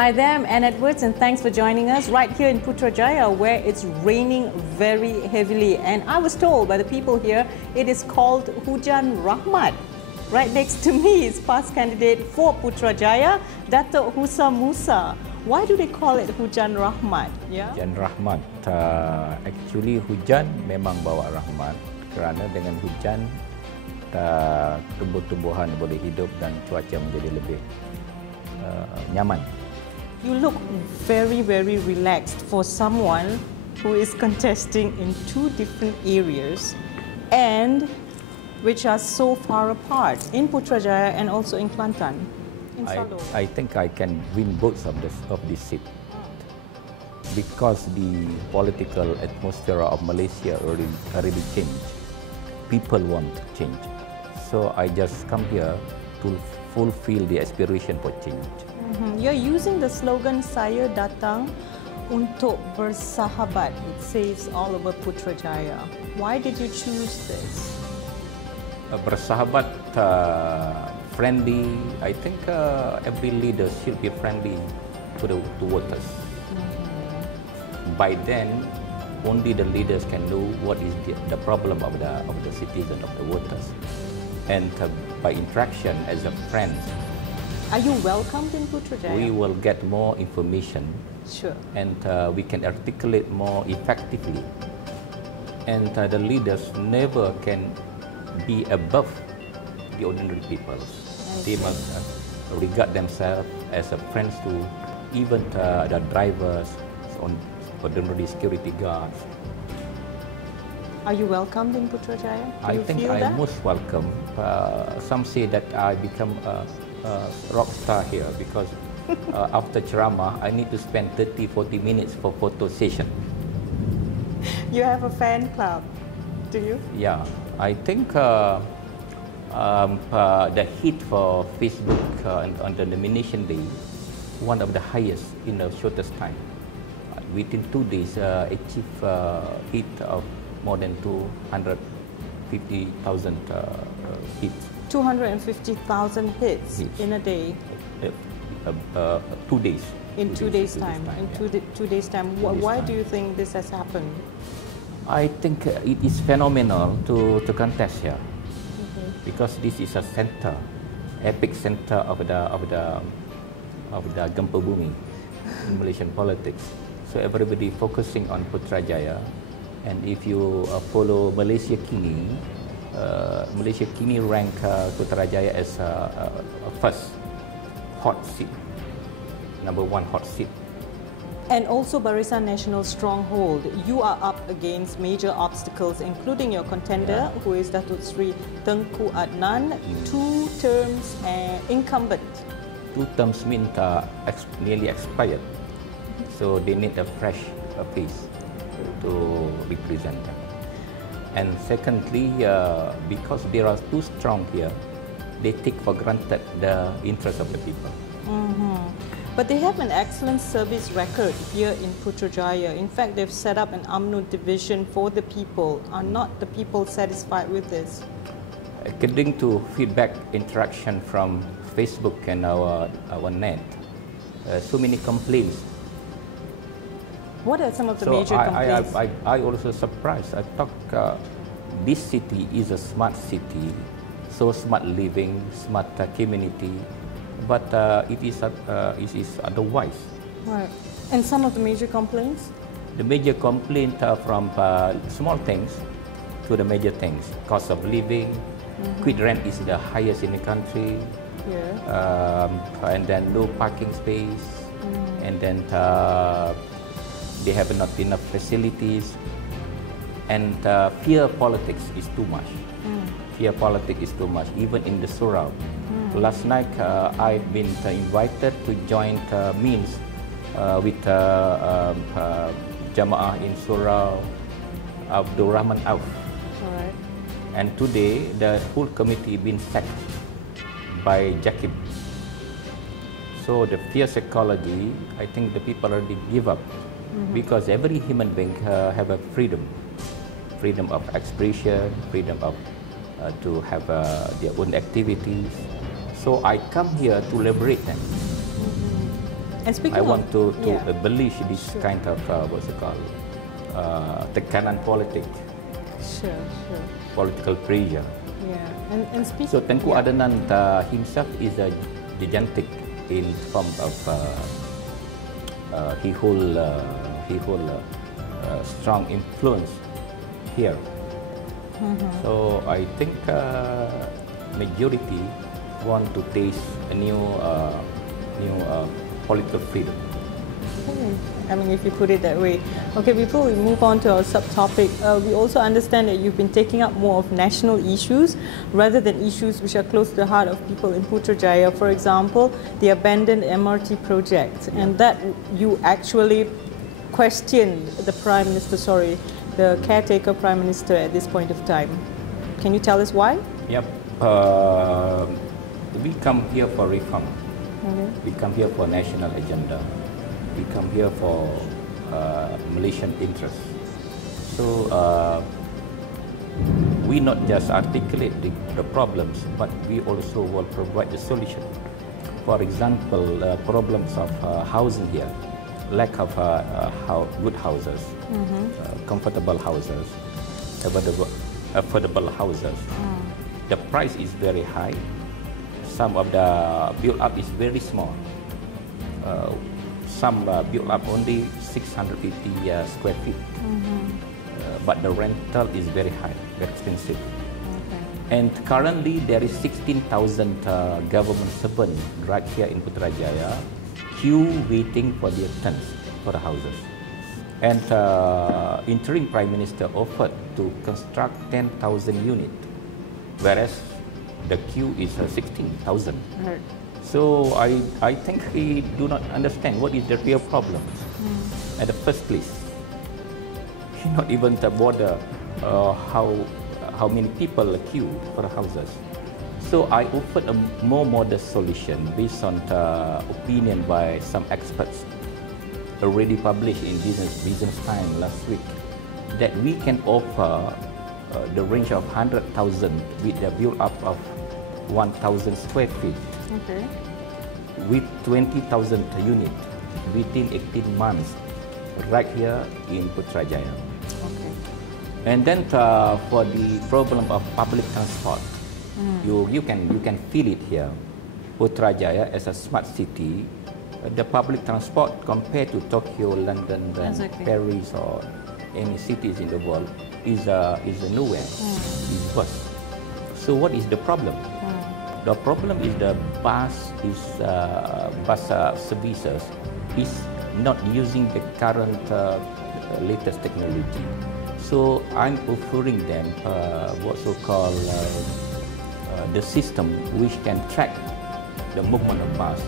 Hi there, I'm Anne Edwards and thanks for joining us right here in Putrajaya where it's raining very heavily. And I was told by the people here it is called Hujan Rahmat. Right next to me is past candidate for Putrajaya, Dato Husam Musa. Why do they call it Hujan Rahmat? Yeah? Hujan Rahmat. Actually hujan memang bawa rahmat kerana dengan hujan tumbuh-tumbuhan boleh hidup dan cuaca menjadi lebih nyaman. You look very relaxed for someone who is contesting in two different areas and which are so far apart in Putrajaya and also in Kelantan. I think I can win both of this seat because the political atmosphere of Malaysia already changed. People want change, so I just come here to fulfill the aspiration for change. You're using the slogan "Saya datang untuk bersahabat." It says all over Putrajaya. Why did you choose this? Bersahabat, friendly. I think every leader should be friendly to voters. By then, only the leaders can know what is the problem of the citizen, of the voters, and by interaction as a friend. Are you welcomed in Putrajaya? We will get more information. Sure. And we can articulate more effectively. And the leaders never can be above the ordinary people. They must regard themselves as a friends to even the drivers, ordinary security guards. Are you welcomed in Putrajaya? I think I'm most welcome. Some say that I become a rock star here because after ceramah, I need to spend 30-40 minutes for photo session. You have a fan club, do you? Yeah, I think the hit for Facebook on the nomination day, one of the highest in the shortest time. Within 2 days, achieve hit of more than 250,000 hits. 250,000 hits in a day? 2 days. In 2 days' time. In 2 days' time. Why do you think this has happened? I think it is phenomenal to contest here, because this is a center, epic center of the gempa bumi in Malaysian politics. So everybody focusing on Putrajaya, and if you follow Malaysia Kini, Malaysia Kini rank Putrajaya as a first hot seat, #1 hot seat. And also Barisan National Stronghold, you are up against major obstacles, including your contender, who is Dato Sri Tengku Adnan, 2 terms incumbent. 2 terms mean nearly expired, so they need a fresh face to represent them. And secondly, because they are too strong here, they take for granted the interest of the people. But they have an excellent service record here in Putrajaya. In fact, they've set up an UMNO division for the people. Are not the people satisfied with this? According to feedback interaction from Facebook and our net, so many complaints. What are some of the major complaints? I also surprised. I thought this city is a smart city, so smart living, smart community, but it is otherwise. Right. And some of the major complaints? The major complaint from small things to the major things. Cost of living, quit rent is the highest in the country, and then low parking space, and then they have not enough facilities, and fear politics is too much. Fear politics is too much, even in the surau. Last night, I've been invited to join meals with Jamaah in Surau Abdul Rahman Auf. Right. And today, the whole committee been sacked by Jakib. So the fear psychology, I think the people already give up, because every human being have a freedom of expression, freedom of to have their own activities. So I come here to liberate them. And speaking I want to yeah. abolish this kind of what's it called, tekanan politik, political pressure. Yeah, and speaking. So Tengku Adnan himself is a gigantic in form of he hold strong influence here. So I think majority want to taste a new political freedom. I mean, if you put it that way. Okay, before we move on to our subtopic, we also understand that you've been taking up more of national issues rather than issues which are close to the heart of people in Putrajaya. For example, the abandoned MRT project, and that you actually questioned the Prime Minister, the caretaker Prime Minister at this point of time. Can you tell us why? Yep. We come here for reform. We come here for national agenda. We come here for Malaysian interests. So we not just articulate the problems, but we also will provide the solution. For example, problems of housing here, lack of good houses, comfortable houses, affordable houses. The price is very high. Some of the build-up is very small. Some build up only 650 square feet, but the rental is very high, very expensive. And currently there is 16,000 government servants right here in Putrajaya, queue waiting for their turns for the houses. And interim Prime Minister offered to construct 10,000 units, whereas the queue is 16,000. So I think he do not understand what is the real problem at the first place. He not even bother how many people queue for the houses. So I offered a more modest solution based on the opinion by some experts already published in Business Time last week, that we can offer the range of 100,000 with the build-up of 1,000 square feet. With 20,000 units within 18 months right here in Putrajaya. And then for the problem of public transport, you can feel it here. Putrajaya as a smart city, the public transport compared to Tokyo, London, Paris or any cities in the world is nowhere, is worse. So what is the problem? The problem is the bus services is not using the current latest technology. So I'm offering them what so-called the system which can track the movement of bus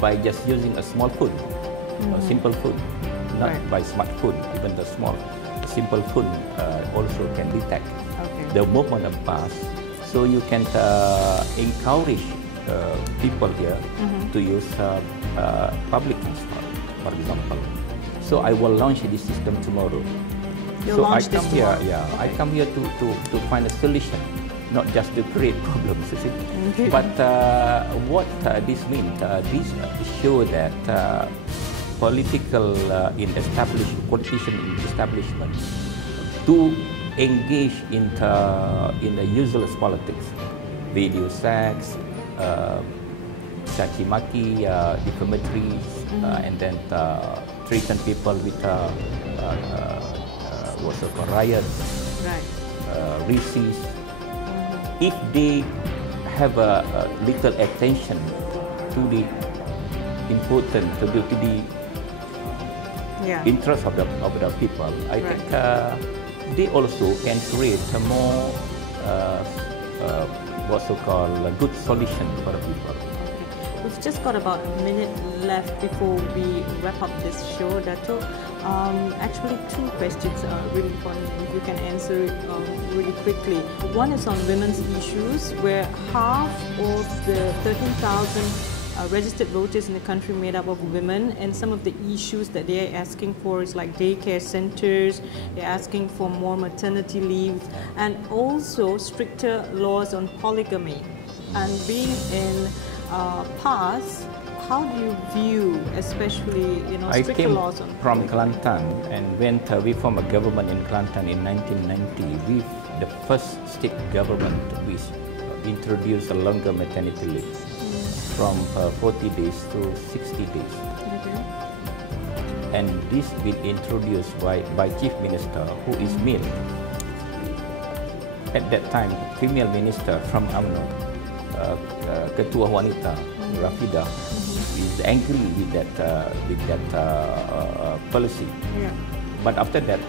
by just using a small phone, a simple phone, not by smartphone. Even the simple phone also can detect the movement of bus. So you can encourage people here to use public transport, for example. So I will launch this system tomorrow. You'll launch I come this here, tomorrow. I come here to find a solution, not just to create problems. You see? But what this means, this show that politician in establishment do engage in the useless politics, video sex, caci-maki, defamatory, and then threaten people with what's it called, riots, resist. If they have a little attention to the important, to the interest of the people, I think they also can create a more what's so called a good solution for the people. We've just got about a minute left before we wrap up this show, Dato. Actually, two questions are really important if you can answer it really quickly. One is on women's issues, where half of the 13,000 registered voters in the country made up of women, and some of the issues that they are asking for is like daycare centers, they're asking for more maternity leave, and also stricter laws on polygamy. And being in PAS, how do you view, especially stricter laws on? I came from Kelantan and when we formed a government in Kelantan in 1990. We the first state government which introduced a longer maternity leave from 40 days to 60 days. Okay. And this been introduced by Chief Minister who is male. At that time, female minister from UMNO, Ketua Wanita, Rafidah, is angry with that policy. Yeah. But after that,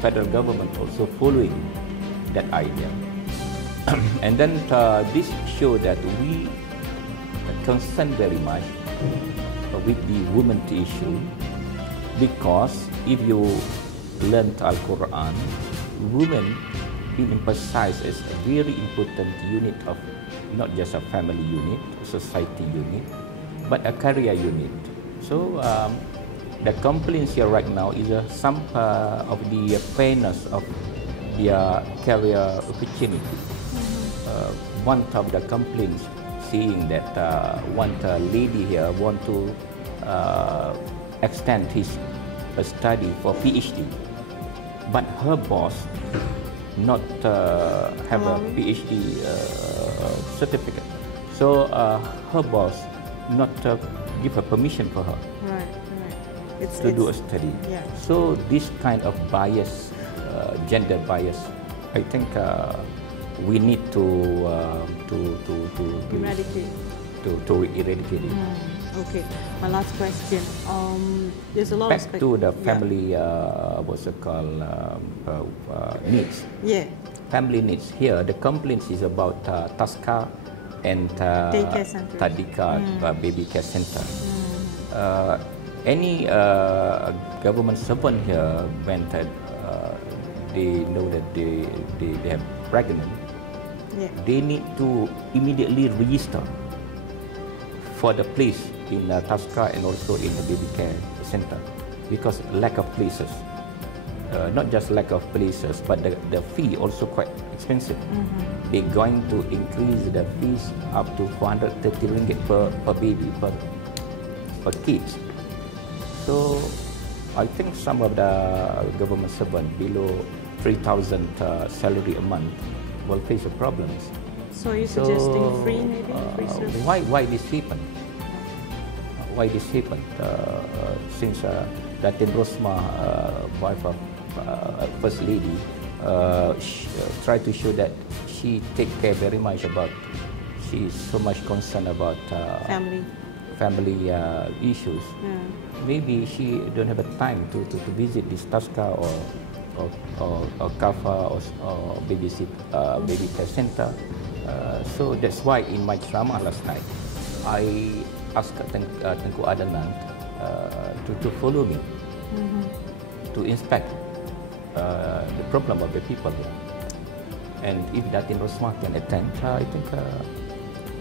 federal government also following that idea. And then this show that we concern very much with the women issue, because if you learn Al-Quran, women being emphasized as a very important unit of not just a family unit, society unit, but a career unit. So the complaints here right now is some of the fairness of their career opportunity. One of the complaints seeing that one lady here want to extend his study for PhD, but her boss not have a PhD certificate. So her boss not give her permission for her to do a study. Yeah. So this kind of bias, gender bias, I think we need to eradicate. To eradicate it. Okay, my last question. There's a lot Back of to the family, what's it called, needs. Yeah. Family needs. Here, the complaints is about Taska and Daycare center. Tadika baby care center. Any government servant here, when they know that they have pregnant, they need to immediately register for the place in Taska and also in the baby care center, because lack of places. Not just lack of places, but the fee also quite expensive. They're going to increase the fees up to 430 ringgit per baby, per kids. So I think some of the government servants below 3,000 salary a month will face problems. So you're suggesting free, maybe? Free service? Why this happened? Why this happened? Since Datin Rosma, wife of First Lady, tried to show that she take care very much about, she is so much concerned about family issues. Yeah. Maybe she don't have a time to visit this Taska or Kafa or babysit baby care center. So that's why in my ceramah last night, I asked Tengku Adnan to follow me to inspect the problem of the people here. And if Datin Rosmah can attend, I think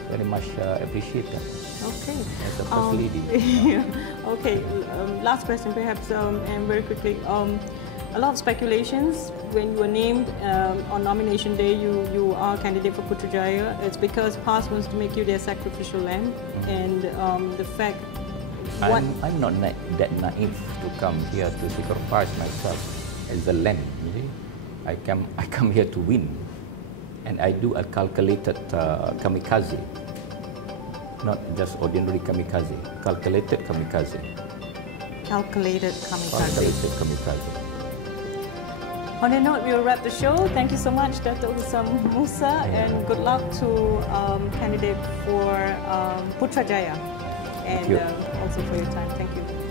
very much appreciate that. Okay. As a first lady. Okay. Last question, perhaps, and very quickly. A lot of speculations when you were named on nomination day. You are a candidate for Putrajaya. It's because PAS wants to make you their sacrificial lamb, and the fact. I'm not that naive to come here to sacrifice myself as a lamb. You see? I come here to win, and I do a calculated kamikaze, not just ordinary kamikaze. Calculated kamikaze. Calculated kamikaze. Calculated kamikaze. On that note, we'll wrap the show. Thank you so much, Dato Husam Musa, and good luck to candidate for Putrajaya, and also for your time. Thank you.